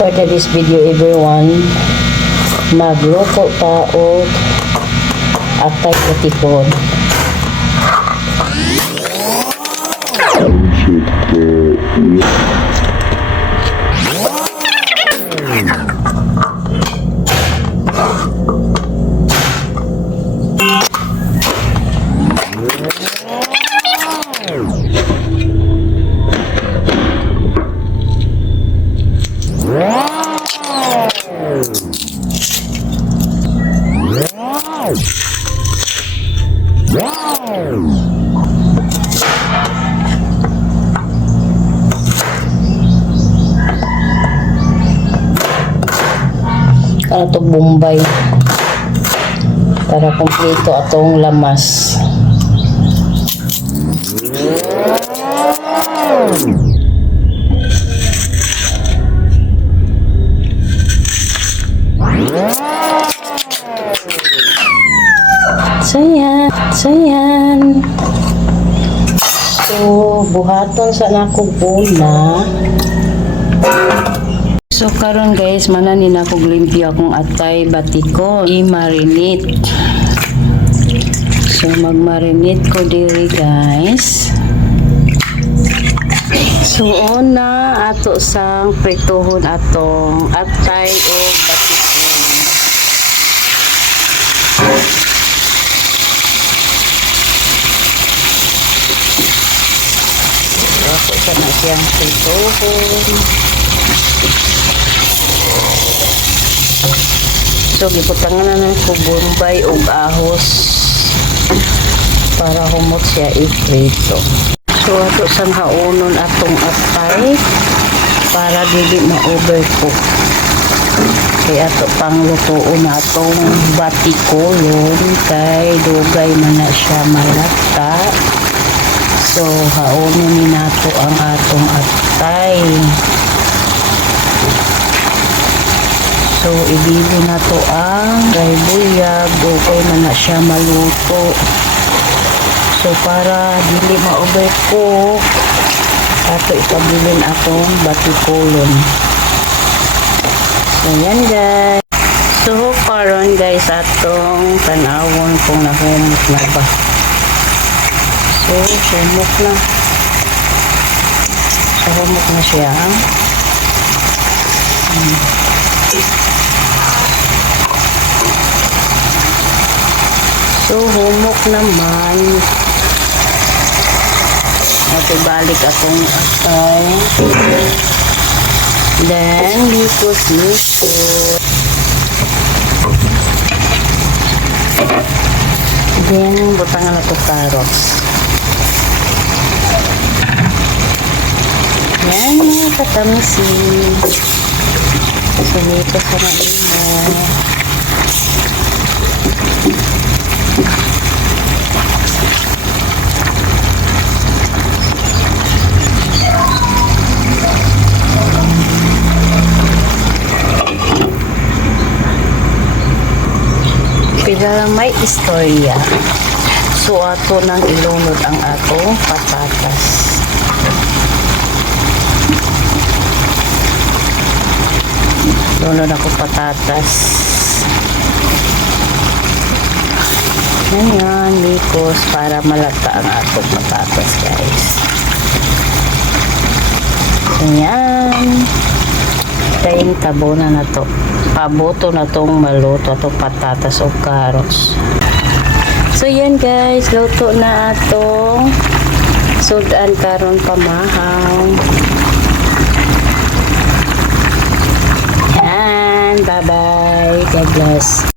For this video everyone, magluto ta og atay utikon. Ano to Bombay. Para kumpleto atong lamas. So yan, so buhaton sa nakong una. So karon guys, mananin ako limpyo akong atay batiko i-marinate. So mag-marinate ko diri guys. So una ato sang prituhon atong atay o batiko. So, ako sa na siyang prituhon. So, giputangan na ng ko bombay o ahos para humot siya iprito. So, ato sang haunon atong atay para dili ma-overcook. Kaya ato pang lutuon na atong batikolon kay dugay man na siya malata. So, haunon ni nato ang atong atay. So, ibili na to ang gaybuyag o kay man na siya maluto. So, para dili ma-overcook, ato ipabilin atong batikolon. So, yan guys. So, karon guys, atong tanawon kung nahumok na ba. So, humok na. So, humok na siya. So, humok naman. At ibalik akong atay. Then, likos-likos. Then, butangan na to carrots. Yan, katamisin. Sumipos na imo. Pila may istorya. So ato nang ilunod ang atong patatas. Lunod ako patatas. Yan yan, likos para malata ang atong patatas guys. Yan. Tayong tabo na na to. Paboto na tong maluto atong patatas o carrots. So yan guys, luto na atong sudan karon pamahaw. Yan, bye bye. God bless.